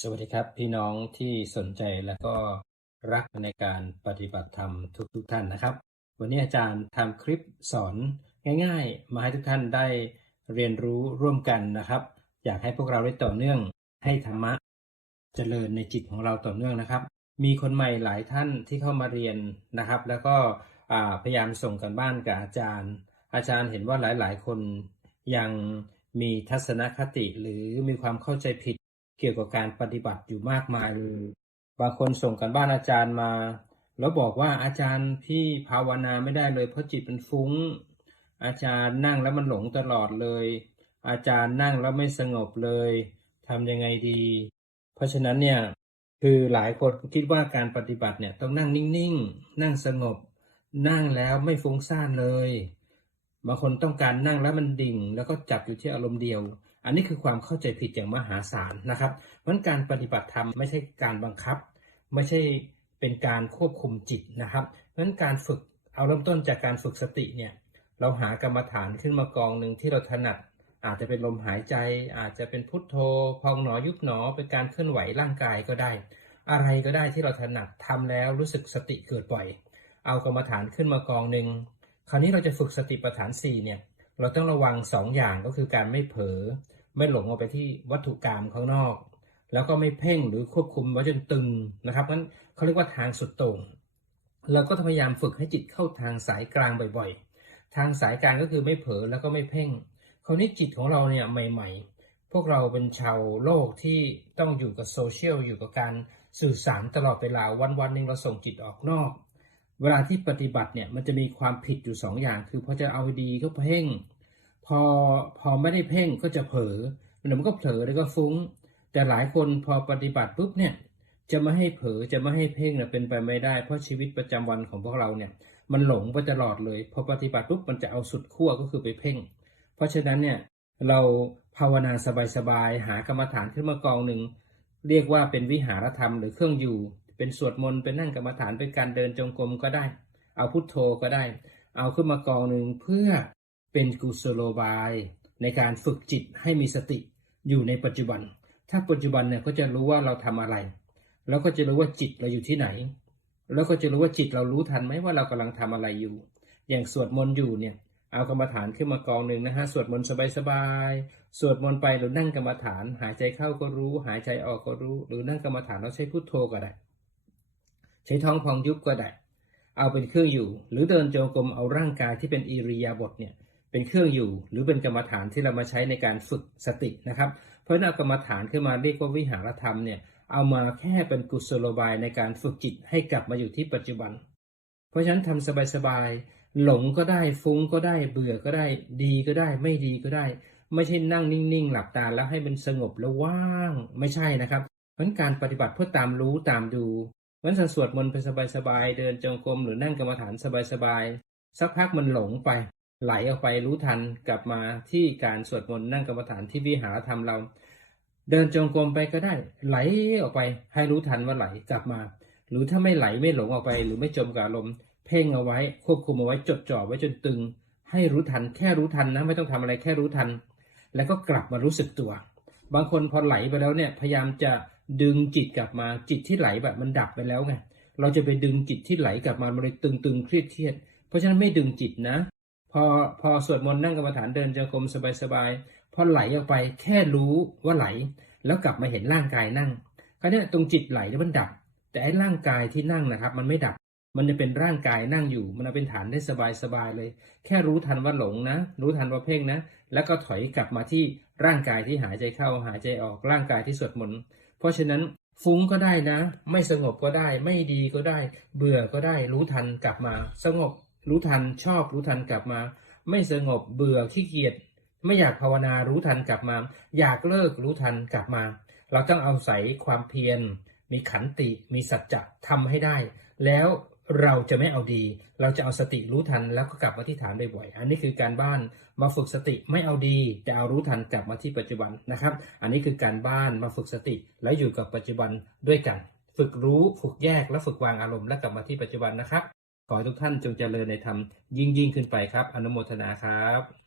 สวัสดีครับพี่น้องที่สนใจและก็รักในการปฏิบัติธรรมทุกทุกๆท่านนะครับ วันนี้อาจารย์ทำคลิปสอนง่าย ๆ มาให้ทุกท่านได้เรียนรู้ร่วมกันนะครับ อยากให้พวกเราได้ต่อเนื่องให้ธรรมะเจริญในจิตของเราต่อเนื่องนะครับ มีคนใหม่หลายท่านที่เข้ามาเรียนนะครับ แล้วก็พยายามส่งกันบ้านกับอาจารย์ อาจารย์เห็นว่าหลายๆ คนยังมีทัศนคติหรือมีความเข้าใจผิด เกี่ยวกับการปฏิบัติอยู่มากมายเลยบางคนส่งกันบ้านอาจารย์มา แล้วบอกว่าอาจารย์พี่ภาวนาไม่ได้เลยเพราะจิตมันฟุ้ง อาจารย์นั่งแล้วมันหลงตลอดเลย อาจารย์นั่งแล้วไม่สงบเลยทำยังไงดี เพราะฉะนั้นเนี่ยคือหลายคนคิดว่าการปฏิบัติเนี่ยต้องนั่งนิ่งๆ นั่งสงบ นั่งแล้วไม่ฟุ้งซ่านเลย บางคนต้องการนั่งแล้วมันดิ่ง แล้วก็จับอยู่ที่อารมณ์เดียว อันนี้คือความเข้าใจผิดอย่างมหาศาลนะครับเพราะฉะนั้นการปฏิบัติธรรมไม่ใช่การบังคับ ไม่ใช่เป็นการควบคุมจิตนะครับเพราะฉะนั้นการฝึกเอาเริ่มต้นจากการฝึกสติเนี่ยเราหากรรมฐานขึ้นมากองหนึ่งที่เราถนัด อาจจะเป็นลมหายใจ อาจจะเป็นพุทโธ พองหนอยุบหนอเป็นการเคลื่อนไหวร่างกายก็ได้ อะไรก็ได้ที่เราถนัดทำแล้วรู้สึกสติเกิดบ่อย เอากรรมฐานขึ้นมากองหนึ่ง คราวนี้เราจะฝึกสติปัฏฐาน4เนี่ย เราต้องระวัง2ออย่างก็คือการไม่เผลอไม่หลงออกไปที่วัตถุกรรมข้างนอก แล้วก็ไม่เพ่งหรือควบคุมไว้จนตึงนะครับนั้นเขาเรียกว่าทางสุดโต่งเราก็พยายามฝึกให้จิตเข้าทางสายกลางบ่อยๆ ทางสายกลางก็คือไม่เผลอแล้วก็ไม่เพ่ง คราวนี้จิตของเราเนี่ยใหม่ ๆ พวกเราเป็นชาวโลกที่ต้องอยู่กับโซเชียลอยู่กับการสื่อสารตลอดเวลาวันๆหนึ่งเราส่งจิตออกนอก เวลาที่ปฏิบัติเนี่ยมันจะมีความผิดอยู่สองอย่างคือพอจะเอาดีก็เพ่ง พอพอไม่ได้เพ่งก็จะเผลอมันก็เผลอแล้วก็ฟุ้ง แต่หลายคนพอปฏิบัติปุ๊บเนี่ยจะไม่ให้เผลอจะไม่ให้เพ่งเนี่ยเป็นไปไม่ได้ เพราะชีวิตประจำวันของพวกเราเนี่ยมันหลงไปตลอดเลย พอปฏิบัติปุ๊บมันจะเอาสุดขั้วก็คือไปเพ่ง เพราะฉะนั้นเนี่ยเราภาวนาสบายๆหากรรมฐานขึ้นมากองหนึ่งเรียกว่าเป็นวิหารธรรมหรือเครื่องอยู่ เป็นสวดมนต์เป็นนั่งกรรมฐานเป็นการเดินจงกรมก็ได้ เอาพุทโธก็ได้ เอาขึ้นมากองหนึ่งเพื่อเป็นกุศโลบาย ในการฝึกจิตให้มีสติอยู่ในปัจจุบัน ถ้าปัจจุบันเนี่ยก็จะรู้ว่าเราทำอะไร แล้วก็จะรู้ว่าจิตเราอยู่ที่ไหน แล้วก็จะรู้ว่าจิตเรารู้ทันไหมว่าเรากำลังทำอะไรอยู่ อย่างสวดมนต์อยู่เนี่ยเอากรรมฐานขึ้นมากองหนึ่งนะฮะสวดมนต์สบายๆสวดมนต์ไปหรือนั่งกรรมฐาน หายใจเข้าก็รู้ หายใจออกก็รู้ หรือนั่งกรรมฐานเราใช้พุทโธก็ได้ ใช้ท้องพองยุบก็ได้ เอาเป็นเครื่องอยู่ หรือเดินจงกรมเอาร่างกายที่เป็นอิริยาบถเนี่ยเป็นเครื่องอยู่ หรือเป็นกรรมฐานที่เรามาใช้ในการฝึกสตินะครับ เพราะนั้นกรรมฐานขึ้นมาเรียกว่าวิหารธรรมเนี่ยเอามาแค่เป็นกุศโลบายในการฝึกจิตให้กลับมาอยู่ที่ปัจจุบัน เพราะฉะนั้นทำสบายๆหลงก็ได้ฟุ้งก็ได้เบื่อก็ได้ ดีก็ได้ ไม่ดีก็ได้ ไม่ใช่นั่งนิ่งๆ หลับตาแล้วให้มันสงบแล้วว่างไม่ใช่นะครับเพราะฉะนั้นการปฏิบัติเพื่อตามรู้ตามดู วันสันสวดมนต์ไปสบายๆ เดินจงกรมหรือนั่งกรรมฐานสบายๆ สักพักมันหลงไป ไหลออกไปรู้ทันกลับมาที่การสวดมนต์นั่งกรรมฐานที่วิหารธรรมเรา เดินจงกรมไปก็ได้ ไหลออกไป ให้รู้ทันว่าไหลกลับมา หรือถ้าไม่ไหลไม่หลงออกไป หรือไม่จมกับอารมณ์เพ่งเอาไว้ควบคุมเอาไว้จดจ่อไว้จนตึง ให้รู้ทันแค่รู้ทันนะไม่ต้องทำอะไรแค่รู้ทัน แล้วก็กลับมารู้สึกตัว บางคนพอไหลไปแล้วเนี่ยพยายามจะ ดึงจิตกลับมาจิตที่ไหลแบบมันดับไปแล้วไงเราจะไปดึงจิตที่ไหลกลับมามันเลยตึงตึงๆเครียดเครียดเพราะฉะนั้นไม่ดึงจิตนะ พอพอสวดมนต์นั่งกรรมฐานเดินจงกรมสบายๆพอไหลออกไปแค่รู้ว่าไหล แล้วกลับมาเห็นร่างกายนั่งคราวนี้ตรงจิตไหลแล้วมันดับ แต่ไอ้ร่างกายที่นั่งนะครับ มันไม่ดับ มันจะเป็นร่างกายนั่งอยู่ มันเอาเป็นฐานได้สบายๆเลย แค่รู้ทันว่าหลงนะ รู้ทันว่าเพ่งนะ แล้วก็ถอยกลับมาที่ร่างกายที่หายใจเข้าหายใจออกร่างกายที่สวดมนต์ ราะฉะนั้นฟุ้งก็ได้นะ ไม่สงบก็ได้ ไม่ดีก็ได้ เบื่อก็ได้ รู้ทันกลับมา สงบ รู้ทันชอบ รู้ทันกลับมา ไม่สงบเบื่อขี้เกียจไม่อยากภาวนารู้ทันกลับมา อยากเลิกรู้ทันกลับมา เราต้องเอาใส่ความเพียร มีขันติ มีสัจจะทำให้ได้ แล้ว เราจะไม่เอาดี เราจะเอาสติรู้ทันแล้วก็กลับมาที่ฐานบ่อยๆ อันนี้คือการบ้านมาฝึกสติไม่เอาดี แต่เอารู้ทันกลับมาที่ปัจจุบันนะครับ อันนี้คือการบ้านมาฝึกสติและอยู่กับปัจจุบันด้วยกัน ฝึกรู้ฝึกแยกและฝึกวางอารมณ์และกลับมาที่ปัจจุบันนะครับ ขอให้ทุกท่านจงเจริญในธรรมยิ่งยิ่งขึ้นไปครับ อนุโมทนาครับ